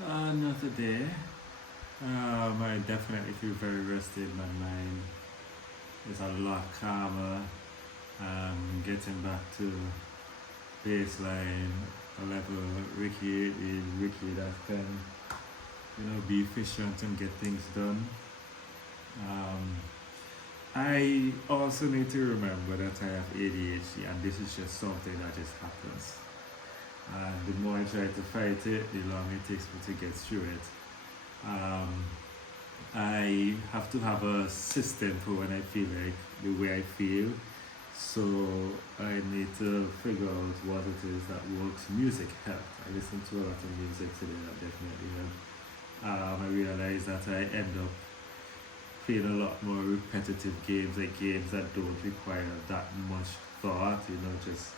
Another day. I definitely feel very rested. My mind is a lot calmer. Getting back to baseline, a level Ricky is Ricky that can, be efficient and get things done. Um, I also need to remember that I have ADHD and this is just something that just happens. And the more I try to fight it, the longer it takes me to get through it. Um, I have to have a system for when I feel like the way I feel. So I need to figure out what it is that works. Music helped. I listen to a lot of music today that definitely helped. I realize that I end up playing a lot more repetitive games, like games that don't require that much thought, just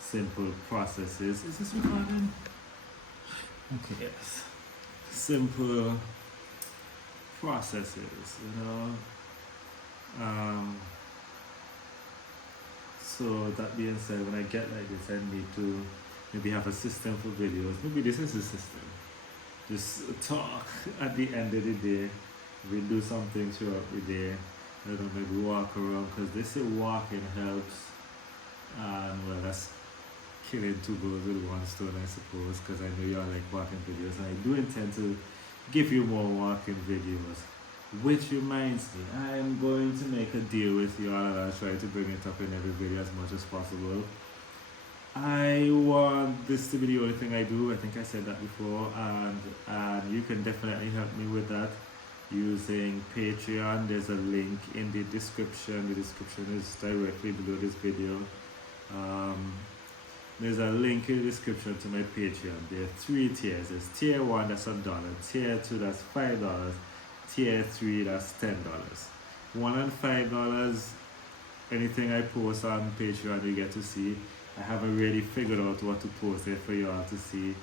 simple processes. Is this recording? Okay, yes. Simple processes. Um, so that being said, when I get like this, I need to maybe have a system for videos. Maybe this is the system. Just talk at the end of the day. We do something throughout the day. I don't know, maybe walk around because they say walking helps. And well, that's killing two birds with one stone, I suppose, because I know you all like walking videos. And I do intend to give you more walking videos. Which reminds me, I am going to make a deal with you all and I'll try to bring it up in every video as much as possible. I want this to be the only thing I do. I think I said that before, and you can definitely help me with that using Patreon. There's a link in the description. The description is directly below this video. There's a link in the description to my Patreon. There are 3 tiers. There's tier 1, that's $1. Tier 2, that's $5. Tier 3, that's $10. $1 and $5, anything I post on Patreon you get to see. I haven't really figured out what to post there for you all to see,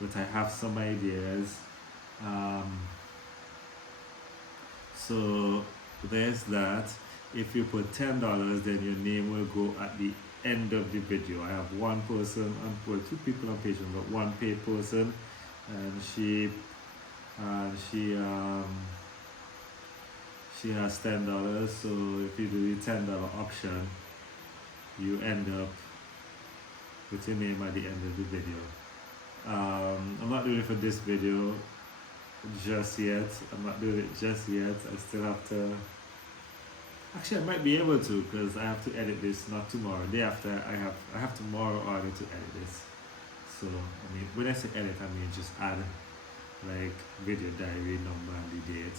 but I have some ideas. So there's that. If you put $10, then your name will go at the end of the video. I have one person, well, 2 people on Patreon, but one paid person, and she has $10. So if you do the $10 option, you end up with your name at the end of the video. I'm not doing it for this video just yet. I still have to. Actually, I might be able to because I have to edit this not tomorrow. Day after, I have tomorrow order to edit this. So I mean, when I say edit, I mean just add like video diary number and the date.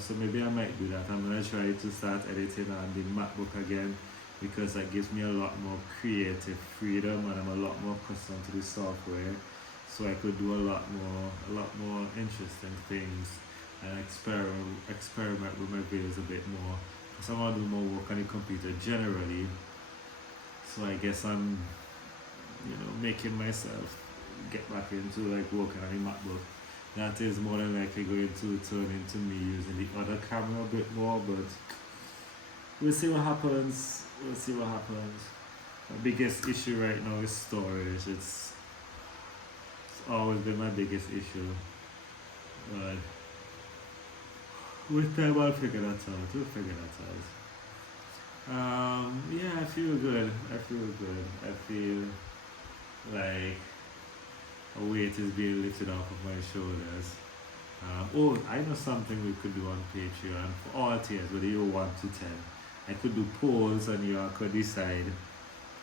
So maybe I might do that. I'm gonna try to start editing on the MacBook again because that gives me a lot more creative freedom and I'm a lot more accustomed to the software. So I could do a lot more interesting things and experiment with my videos a bit more. Because I want to do more work on the computer generally. So I guess I'm, making myself get back into like working on the MacBook. That is more than likely going to turn into me using the other camera a bit more, but we'll see what happens. My biggest issue right now is storage. It's always been my biggest issue. But with time I'll figure that out. Yeah, I feel good. I feel like a weight is being lifted off of my shoulders. I know something we could do on Patreon for all tiers, whether you're 1 to 10. I could do polls and you all could decide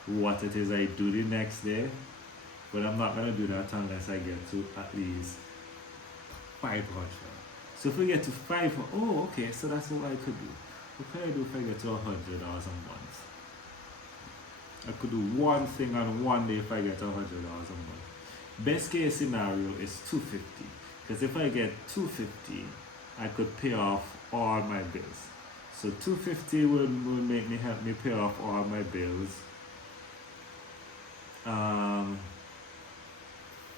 what it is I do the next day. But I'm not going to do that unless I get to at least 500. So if we get to 500, okay, so that's what I could do. What can I do if I get to $100 a month? I could do one thing on one day if I get $100 a month. Best case scenario is $250. Because if I get $250, I could pay off all my bills. So $250 will help me pay off all my bills.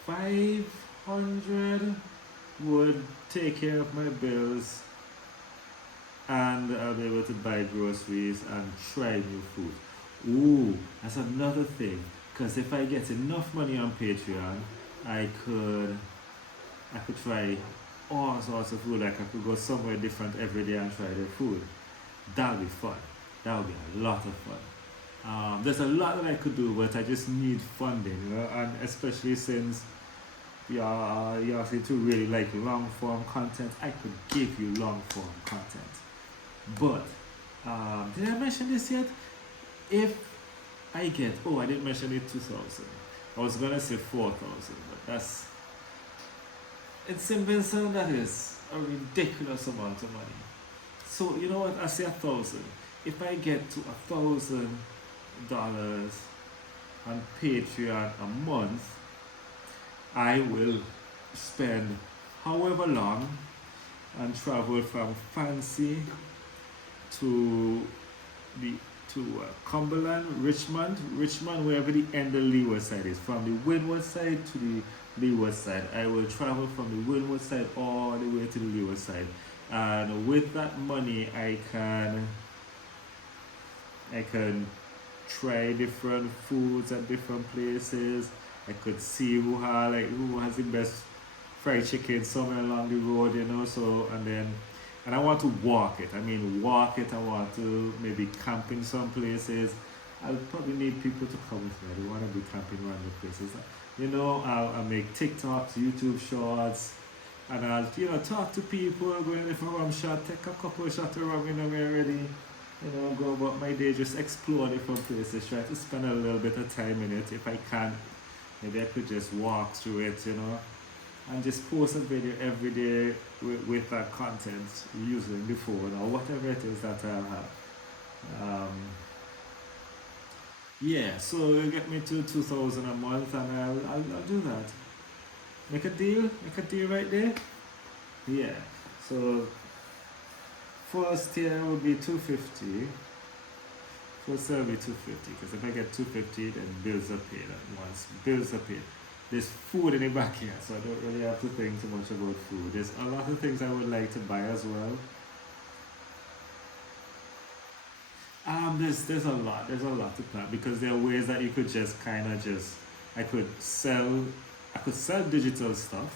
500 would take care of my bills and I'll be able to buy groceries and try new food. Ooh, that's another thing. Because if I get enough money on Patreon, I could I could try all sorts of food. Like I could go somewhere different every day and try their food. That'll be fun. That'll be a lot of fun. There's a lot that I could do, but I just need funding, you know, and especially since you seem to really like long form content, I could give you long form content. But did I mention this yet? If I get, oh, I didn't mention it 2000. I was gonna say 4,000, but it's in Vincent, that is a ridiculous amount of money. So you know what? I say 1,000. If I get to $1,000 on Patreon a month, I will spend however long and travel from Fancy to the Cumberland, Richmond, wherever the end of Leeward side is. From the Windward side to the Leeward side, I will travel from the Windward side all the way to the Leeward side, and with that money, I can try different foods at different places. I could see who has the best fried chicken somewhere along the road, you know. So and I want to walk it. I mean, walk it. I want to maybe camp in some places. I'll probably need people to come with me. I don't want to be camping around the places. You know, I'll make TikToks, YouTube shorts, and I'll talk to people, go in for a rum shot, take a couple of shots of rum in me already. You know, go about my day, just explore different places, try to spend a little bit of time in it. If I can't, maybe I could just walk through it, you know, and just post a video every day with that content using the phone or whatever it is that I'll have. Yeah, so you get me to 2,000 a month, and I'll do that. Make a deal right there. Yeah. So first tier will be 250. First tier will be 250, because if I get 250, then bills are paid at once. Bills are paid. There's food in the back here, so I don't really have to think too much about food. There's a lot of things I would like to buy as well. There's a lot to plan, because there are ways that you could just I could sell digital stuff.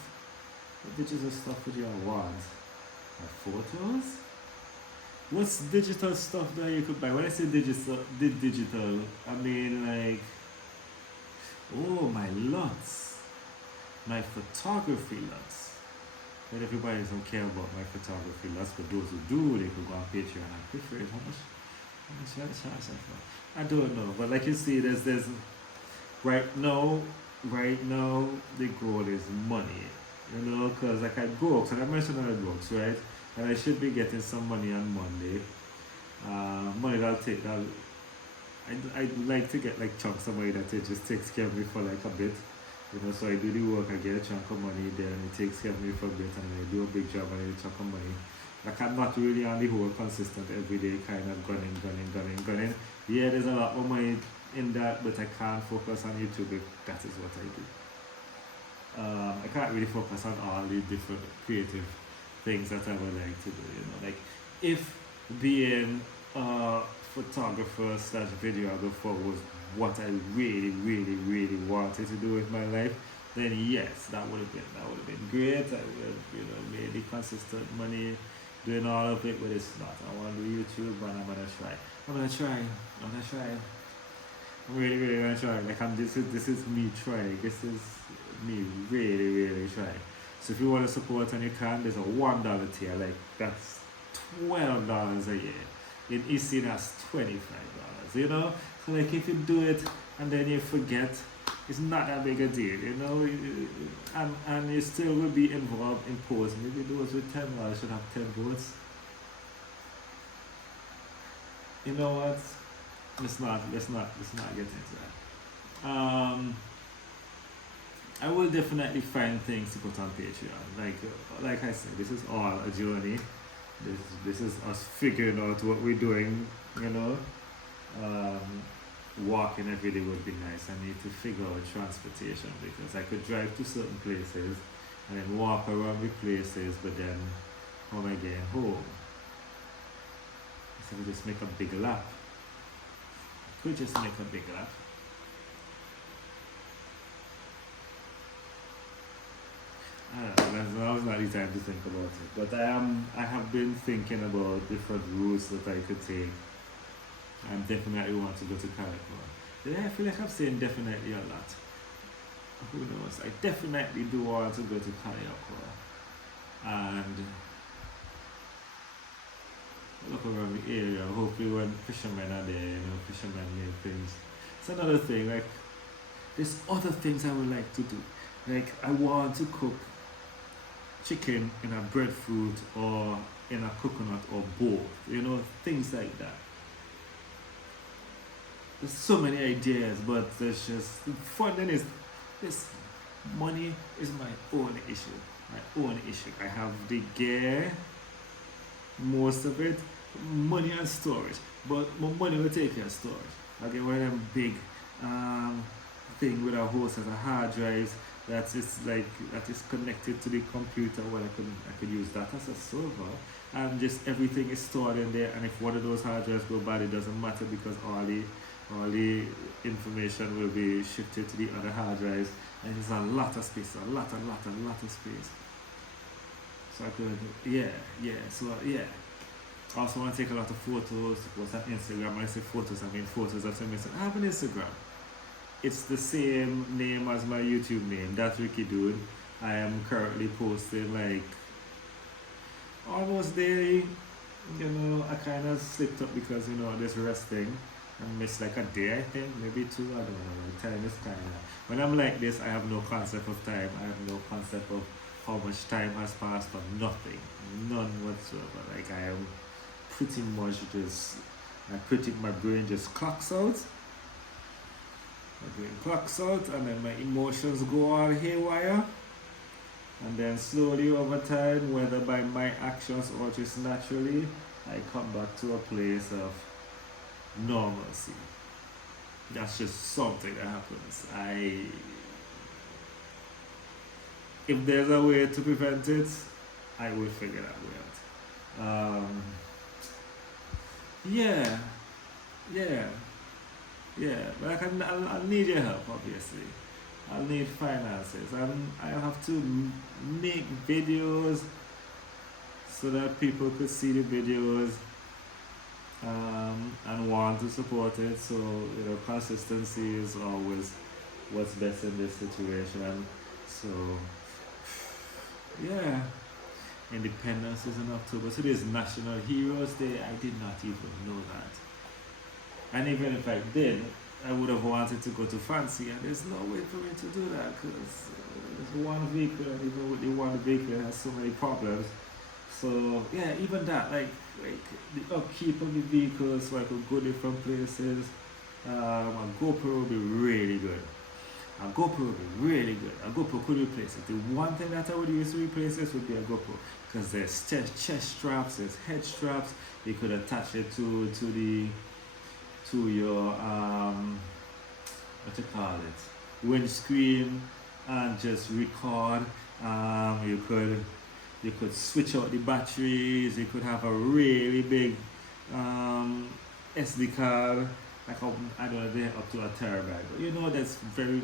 What digital stuff would you want? Photos? What's digital stuff that you could buy? When I say digital, I mean like, oh, my lots, my photography lots. But everybody doesn't care about my photography lots, but those who do, they could go on Patreon and pay for it. How much should I charge that for? I don't know, but like you see, there's right now the goal is money, you know, because like I books, and I mentioned other books, right? And I should be getting some money on Monday. Money I'd like to get like chunks of money that it just takes care of me for like a bit, you know. So I do the work, I get a chunk of money, then it takes care of me for a bit, and then I do a big job and I get a chunk of money. Like I'm not really on the whole consistent everyday kind of gunning. Yeah, there's a lot more money in that, but I can't focus on YouTube if that is what I do. I can't really focus on all the different creative things that I would like to do, you know. Like if being a photographer slash videographer was what I really wanted to do with my life, then yes, that would have been great. I would have, made the consistent money doing all of it, but it's not. I want to do YouTube, and I'm gonna try. I'm really gonna try. Like this is me trying. This is me really trying. So if you want to support and you can, there's a $1 tier. Like that's $12 a year. In EC, that's $25. You know. So like if you do it and then you forget, it's not that big a deal, you know, and you still will be involved in polls. Maybe those with $10 should have 10 votes. You know what? Let's not get into that. I will definitely find things to put on Patreon. Like I said, this is all a journey. This is us figuring out what we're doing, you know. Walking every day would be nice. I need to figure out transportation, because I could drive to certain places and then walk around the places, but then how am I getting home? So I could just make a big lap. Now is not the time to think about it. But I have been thinking about different routes that I could take. I definitely want to go to California. Yeah, I feel like I'm saying definitely a lot. Who knows? I definitely do want to go to Caliacua and look around the area. Hopefully, when fishermen are there, fishermen make things. It's another thing. Like, there's other things I would like to do. Like, I want to cook chicken in a breadfruit or in a coconut or both. Things like that. There's so many ideas, but there's just the fun thing is this money is my own issue. My own issue. I have the gear, most of it, money and storage. But my money will take care of storage. I get one of them big thing with a host as a hard drive that is connected to the computer. Well, I could use that as a server, and just everything is stored in there. And if one of those hard drives go bad, it doesn't matter because all the information will be shifted to the other hard drives, and it's a lot of space, a lot of space. So I could, yeah. Also want to take a lot of photos. What's on Instagram? When I say photos, I mean photos of some. I have an Instagram. It's the same name as my YouTube name. That's Ricky Dude. I am currently posting like almost daily. I kind of slipped up because this resting. I missed like a day, I think, maybe two. I don't know. Time is kind of. When I'm like this, I have no concept of time. I have no concept of how much time has passed for nothing, none whatsoever. Like I am pretty much just, my brain just clocks out. My brain clocks out, and then my emotions go all haywire. And then slowly over time, whether by my actions or just naturally, I come back to a place of normalcy. That's just something that happens. If there's a way to prevent it, I will figure that way out. Yeah. But I'll need your help, obviously. I'll need finances, and I'll have to make videos so that people could see the videos and want to support it. So consistency is always what's best in this situation. So yeah, Independence is in October. So there's National Heroes Day. I did not even know that. And even if I did, I would have wanted to go to Fancy, and there's no way for me to do that because there's one vehicle, and even with the one vehicle, it has so many problems. So yeah, even that, like the upkeep of the vehicle, so I could go different places. A GoPro would be really good. A GoPro could replace it. The one thing that I would use to replace this would be a GoPro, because there's chest straps, there's head straps. You could attach it to your what you call it, windscreen, and just record. You could switch out the batteries. You could have a really big SD card. Like I don't know, they're up to a terabyte. But that's very,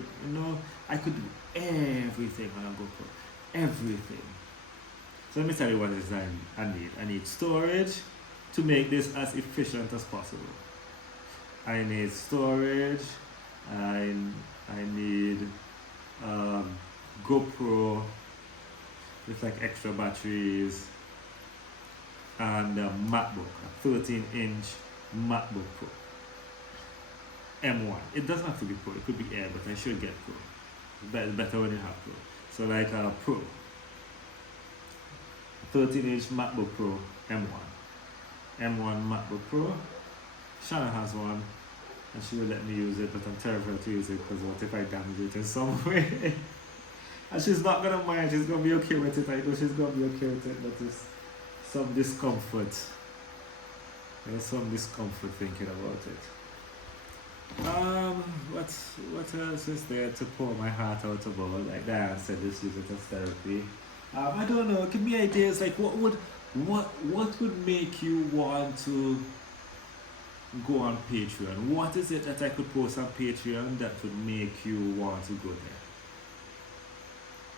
I could do everything on a GoPro. Everything. So let me tell you what it is I need. I need storage to make this as efficient as possible. I need storage. I need GoPro with like extra batteries, and a MacBook, a 13-inch MacBook Pro. M1. It doesn't have to be Pro, it could be Air, but I should get Pro. Better when you have Pro. So like a Pro. 13-inch MacBook Pro M1. M1 MacBook Pro. Shanna has one, and she will let me use it, but I'm terrified to use it because what if I damage it in some way? And she's not gonna mind, she's gonna be okay with it. I know she's gonna be okay with it, but there's some discomfort. There's some discomfort thinking about it. What else is there to pour my heart out about? Like Diane said, just use it as therapy. I don't know, give me ideas, like what would make you want to go on Patreon? What is it that I could post on Patreon that would make you want to go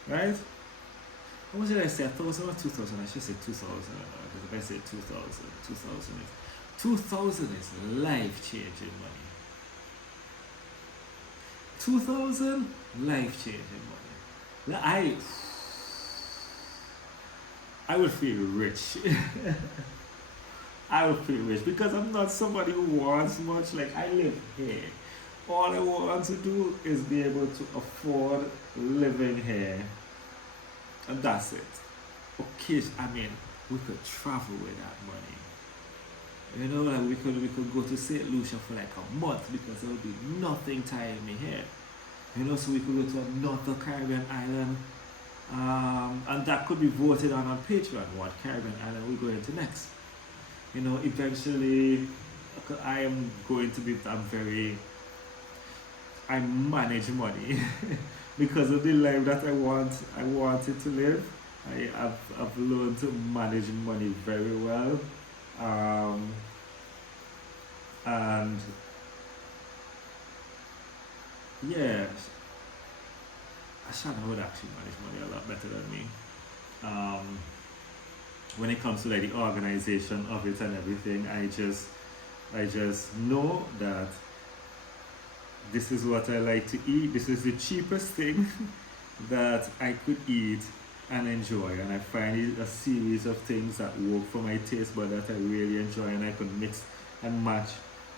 there? Right? How much did I say? 1,000 or 2,000? I should say 2,000. Because if I say 2,000, 2,000 is life changing money. 2,000 life changing money. I would feel rich. I would feel rich because I'm not somebody who wants much. Like, I live here. All I want to do is be able to afford living here, and that's it. I mean, we could travel with that money. You know, like we could go to St. Lucia for like a month because there would be nothing tying me here. You know, so we could go to another Caribbean island, and that could be voted on Patreon. What Caribbean island we go into next? You know, eventually, I am going to be. I manage money because of the life that I wanted to live. I've learned to manage money very well, and yeah, Ashana would actually manage money a lot better than me. Um, when it comes to like the organization of it and everything, I just know that this is what I like to eat. This is the cheapest thing that I could eat and enjoy, and I find it a series of things that work for my taste but that I really enjoy, and I could mix and match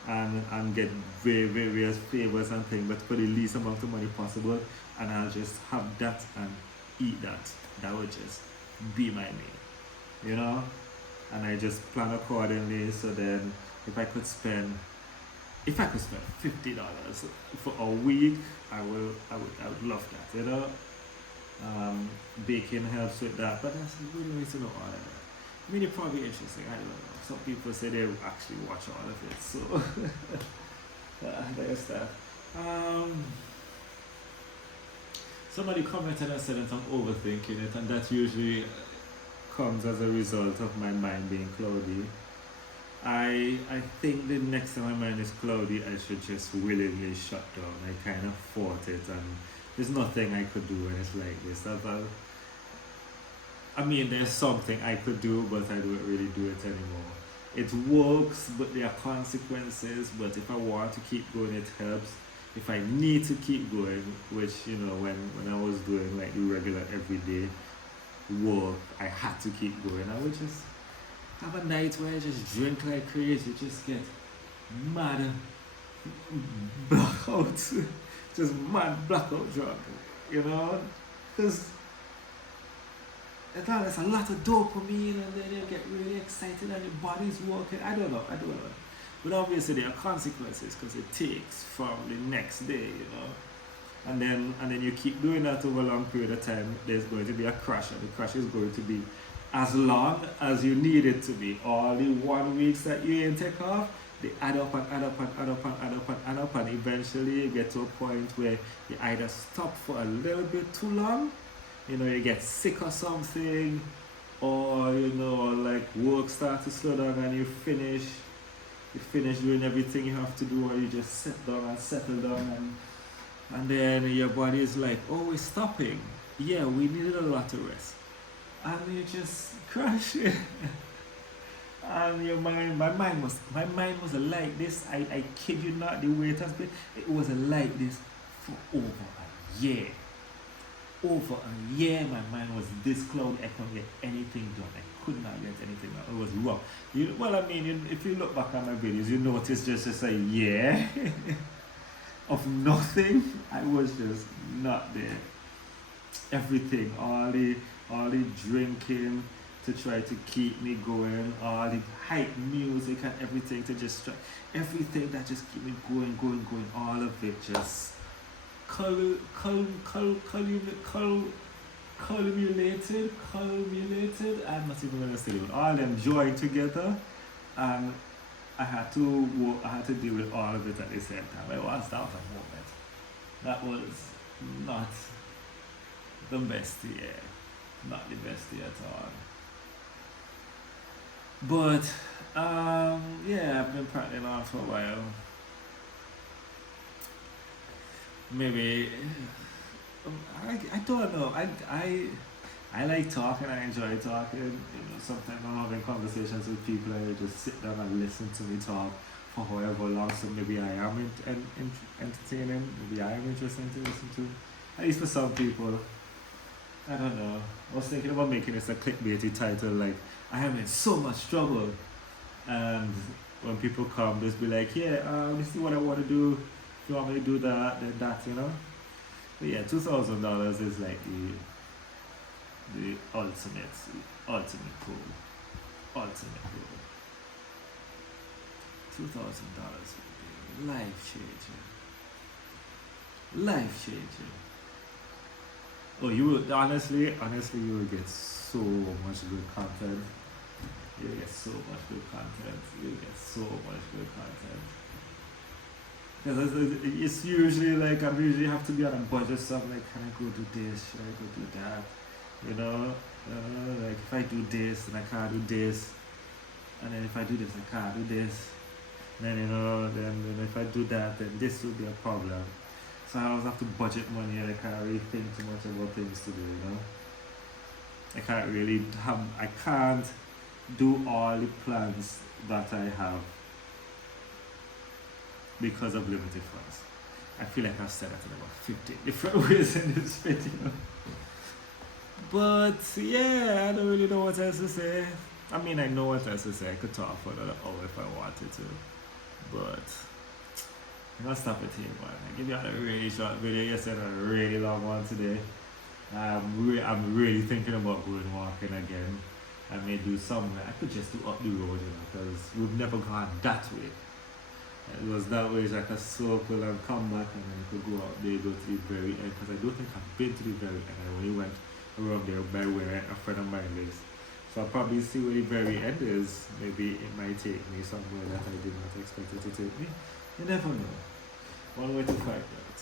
and get various flavors and things, but for the least amount of money possible, and I'll just have that and eat that. That would just be my meal, you know? And I just plan accordingly, so then if I could spend $50 for a week, I would love that, you know. Baking helps with that, but that's really nice to know all of that. I mean, it's probably interesting. I don't know. Some people say they actually watch all of it, so there's that. Somebody commented and said that I'm overthinking it, and that usually comes as a result of my mind being cloudy. I think the next time my mind is cloudy, I should just willingly shut down. I kind of fought it, and there's nothing I could do when it's like this. I mean, there's something I could do, but I don't really do it anymore. It works, but there are consequences. But if I want to keep going, it helps. If I need to keep going, which, you know, when I was doing like the regular everyday work, I had to keep going. I would just have a night where I just drink like crazy, just get mad blackout, just mad blackout drunk, you know, because there's a lot of dopamine, and then you get really excited and your body's working. I don't know, but obviously there are consequences because it takes from the next day, you know. And then you keep doing that over a long period of time, there's going to be a crash, and the crash is going to be as long as you need it to be. All the 1 weeks that you ain't take off, they add up and add up and add up and add up and add up, and eventually you get to a point where you either stop for a little bit too long, you know, you get sick or something, or, you know, like work starts to slow down and you finish doing everything you have to do, or you just sit down and settle down, and then your body is like, oh, we're stopping. Yeah, we needed a lot of rest. And you just crash it. And my mind was like this. I kid you not, the way it has been, it was like this for over a year. Over a year, my mind was this cloudy. I couldn't get anything done. I could not get anything done. It was rough. If you look back at my videos, you notice just a year of nothing. I was just not there. Everything, all the drinking to try to keep me going, all the hype music and everything to just try, everything that just keep me going, all of it just culminated. I'm not even gonna say it. All them joined together, and I had to deal with all of it at the same time. That was a moment. That was not the best year. Not the best year at all. But yeah, I've been prattling on for a while. Maybe I don't know. I like talking, I enjoy talking. You know, sometimes I'm having conversations with people and they just sit down and listen to me talk for however long. So maybe I am entertaining, maybe I am interesting to listen to. At least for some people, I don't know. I was thinking about making this a clickbaity title like, I am in so much trouble. And when people come, just be like, yeah, this is what I want to do. If you want me to do that, then that, you know? But yeah, $2,000 is like the ultimate goal. Ultimate goal. $2,000 would be life changing. Life changing. Oh, you would honestly, you will get so much good content. You will get so much good content. You will get so much good content. Because it's usually like I usually have to be on a budget, so I'm like, can I go do this? Should I go do that? You know, like if I do this and I can't do this, and then if I do this I can't do this, then then if I do that, then this will be a problem. So I always have to budget money, and I can't really think too much about things to do. I can't do all the plans that I have because of limited funds. I feel like I've said that in about 50 different ways in this video. But yeah, I don't really know what else to say. I mean, I know what else to say. I could talk for another hour if I wanted to. But I'm gonna stop it here, man. I give you a really short video yesterday and a really long one today. I'm really thinking about going walking again. I may do somewhere. I could just do up the road, because we've never gone that way. It was that way, like a circle, and come back, and then I could go out there, go to the very end, because I don't think I've been to the very end. I only went around there by where a friend of mine lives. So I'll probably see where the very end is. Maybe it might take me somewhere that I did not expect it to take me. You never know. One way to find out.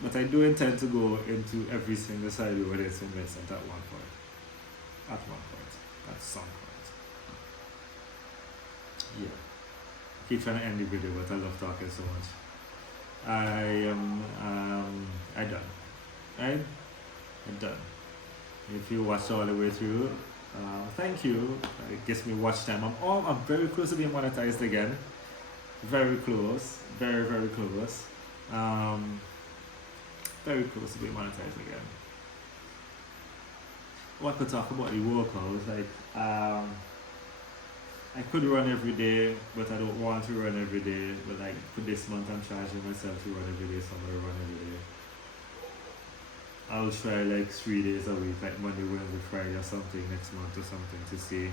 But I do intend to go into every single side over there in Vincent at one point. At one point. At some point. Yeah. Keep trying to end the video, but I love talking so much. I done. Right? I'm done. If you watched all the way through, thank you. It gives me watch time. I'm very close to being monetized again. Very close. Very, very close. Very close to being monetized again. Well, I could talk about the workouts. Like, I could run every day, but I don't want to run every day. But like for this month, I'm charging myself to run every day, so I'm gonna run every day. I'll try like 3 days a week, like Monday, Wednesday, Friday, or something next month or something, to see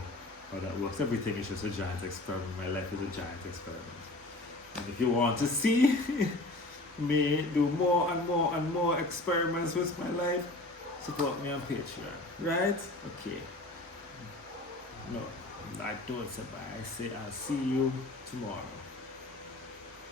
how that works. Everything is just a giant experiment. My life is a giant experiment. And if you want to see me do more and more and more experiments with my life, support me on Patreon, right? Okay. No, I don't say bye. I say I'll see you tomorrow.